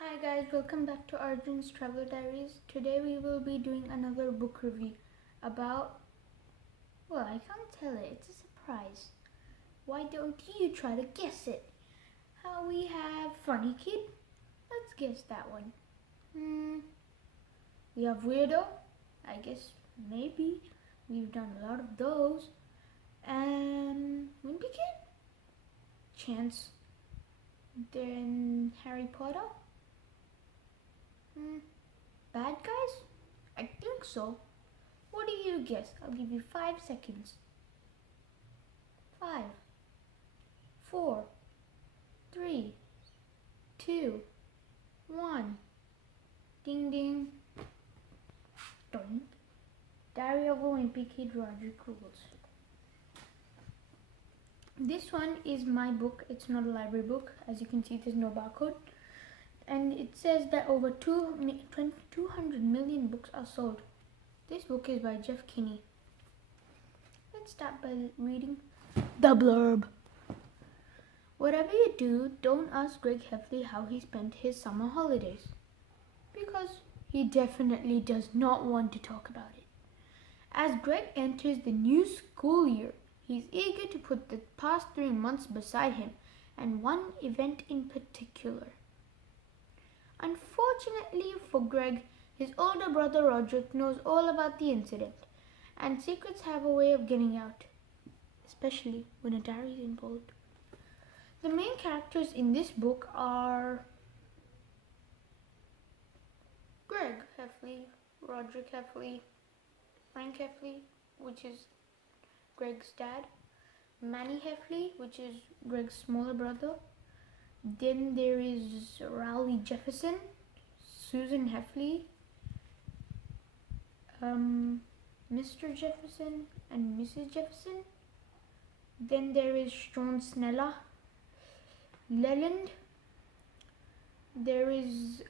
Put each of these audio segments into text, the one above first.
Hi guys, welcome back to Arjun's Travel Diaries. Today we will be doing another book review about, well, I can't tell it, it's a surprise. Why don't you try to guess it? We have Funny Kid, let's guess that one. We have Weirdo, I guess maybe, we've done a lot of those. And Wimpy Kid? Chance. Then Harry Potter? Bad guys? I think so. What do you guess? I'll give you 5 seconds. 5, 4, 3, 2, 1. Ding ding. Doink. Diary of a Wimpy Kid, Rodrick rules. This one is my book. It's not a library book. As you can see, there's no barcode. And it says that over 200 million books are sold. This book is by Jeff Kinney. Let's start by reading the blurb. Whatever you do, don't ask Greg Heffley how he spent his summer holidays, because he definitely does not want to talk about it. As Greg enters the new school year, he's eager to put the past 3 months beside him, and one event in particular. Unfortunately for Greg, his older brother Rodrick knows all about the incident, and secrets have a way of getting out, especially when a diary is involved. The main characters in this book are Greg Heffley, Rodrick Heffley, Frank Heffley, which is Greg's dad, Manny Heffley, which is Greg's smaller brother. Then there is Raleigh Jefferson, Susan Heffley, Mr. Jefferson and Mrs. Jefferson. Then there is Sean Snella, Leland. There is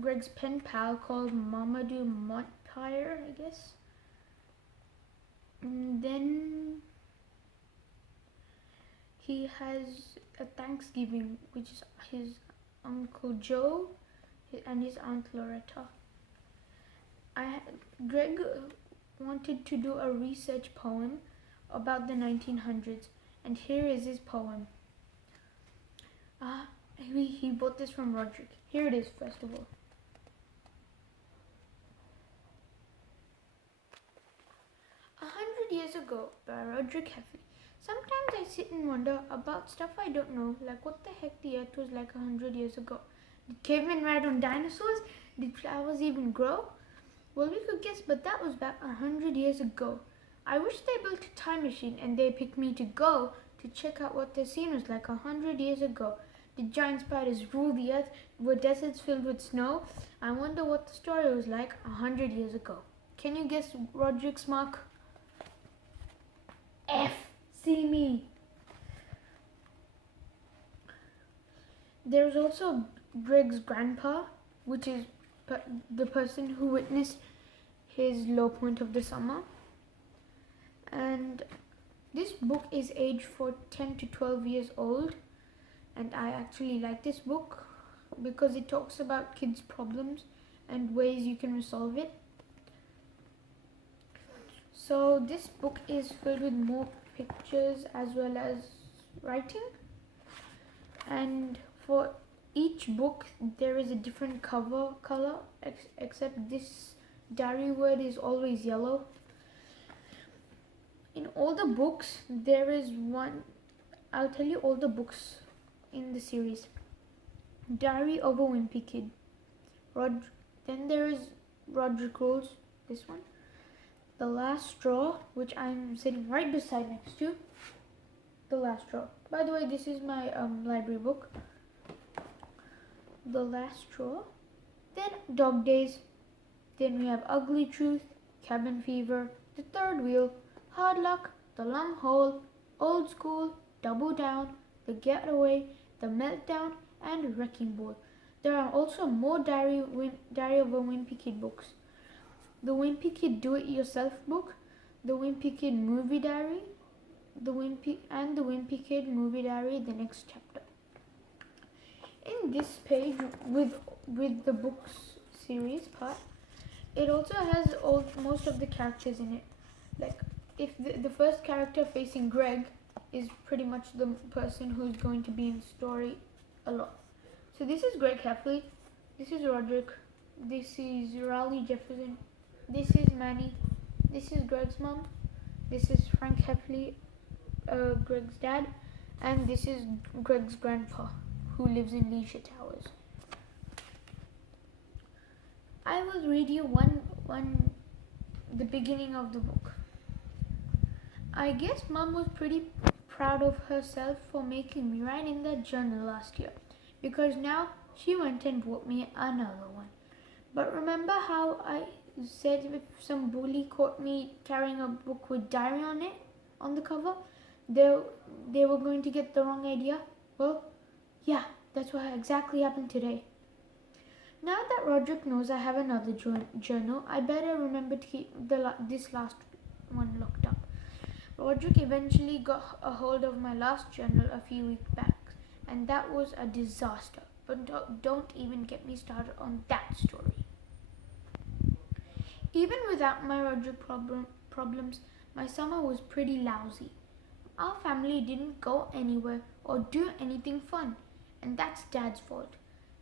Greg's pen pal called Mamadou Montpire, I guess. And then he has a Thanksgiving, which is his Uncle Joe and his Aunt Loretta. Greg wanted to do a research poem about the 1900s, and here is his poem. He bought this from Rodrick. Here it is, first of all. "100 Years Ago" by Rodrick Heffley. Sometimes I sit and wonder about stuff I don't know, like what the heck the earth was like 100 years ago. Did cavemen ride on dinosaurs? Did flowers even grow? Well, we could guess, but that was back 100 years ago. I wish they built a time machine and they picked me to go to check out what their scene was like 100 years ago. Did giant spiders rule the earth? Were deserts filled with snow? I wonder what the story was like 100 years ago. Can you guess Rodrick's mark? F. See me. There's also Greg's grandpa, which is the person who witnessed his low point of the summer. And this book is aged for 10 to 12 years old, and I actually like this book because it talks about kids' problems and ways you can resolve it. So this book is filled with more pictures as well as writing, and for each book there is a different cover color, except this diary word is always yellow. In all the books there is one. I'll tell you all the books in the series. Diary of a Wimpy Kid. Then there is Rodrick Rules, this one. The Last Straw, which I'm sitting right beside next to. The Last Straw. By the way, this is my library book. The Last Straw. Then Dog Days. Then we have Ugly Truth, Cabin Fever, The Third Wheel, Hard Luck, The Long Hole, Old School, Double Down, The Getaway, The Meltdown, and Wrecking Ball. There are also more Diary of a Wimpy Kid books. The Wimpy Kid Do-It-Yourself book, the Wimpy Kid Movie Diary, the Wimpy Kid Movie Diary, the next chapter. In this page with the books series part, it also has most of the characters in it. Like if the first character facing Greg is pretty much the person who's going to be in the story a lot. So this is Greg Heffley, this is Rodrick, this is Raleigh Jefferson, this is Manny, this is Greg's mom, this is Frank Heffley, Greg's dad, and this is Greg's grandpa who lives in Leisure Towers. I will read you the beginning of the book. I guess Mom was pretty proud of herself for making me write in that journal last year, because now she went and bought me another one. But remember how I said if some bully caught me carrying a book with diary on it, on the cover, they were going to get the wrong idea? Well, yeah, that's what exactly happened today. Now that Rodrick knows I have another journal, I better remember to keep this last one locked up. Rodrick eventually got a hold of my last journal a few weeks back, and that was a disaster. But don't even get me started on that story. Even without my Rodrick problems, my summer was pretty lousy. Our family didn't go anywhere or do anything fun, and that's Dad's fault.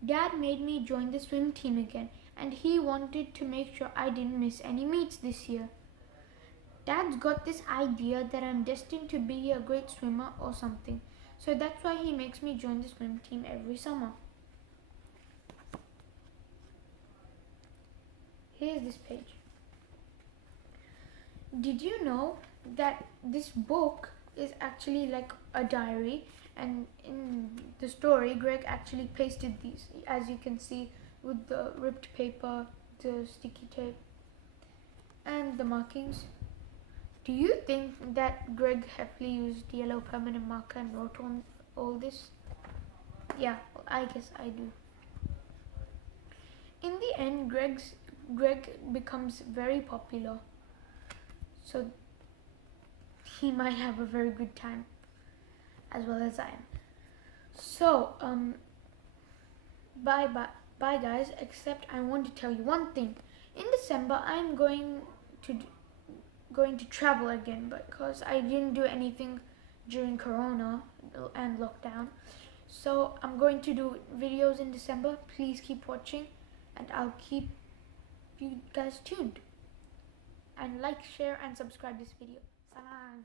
Dad made me join the swim team again, and he wanted to make sure I didn't miss any meets this year. Dad's got this idea that I'm destined to be a great swimmer or something, so that's why he makes me join the swim team every summer. Here's this page. Did you know that this book is actually like a diary, and in the story Greg actually pasted these, as you can see, with the ripped paper, the sticky tape and the markings. Do you think that Greg Heffley used yellow permanent marker and wrote on all this? Yeah, I guess I do. In the end, Greg becomes very popular, so he might have a very good time as well as I am. So bye guys, except I want to tell you one thing. In December I'm going to travel again, because I didn't do anything during Corona and lockdown. So I'm going to do videos in December. Please keep watching, and I'll keep you guys tuned. And like, share and subscribe this video. Salam.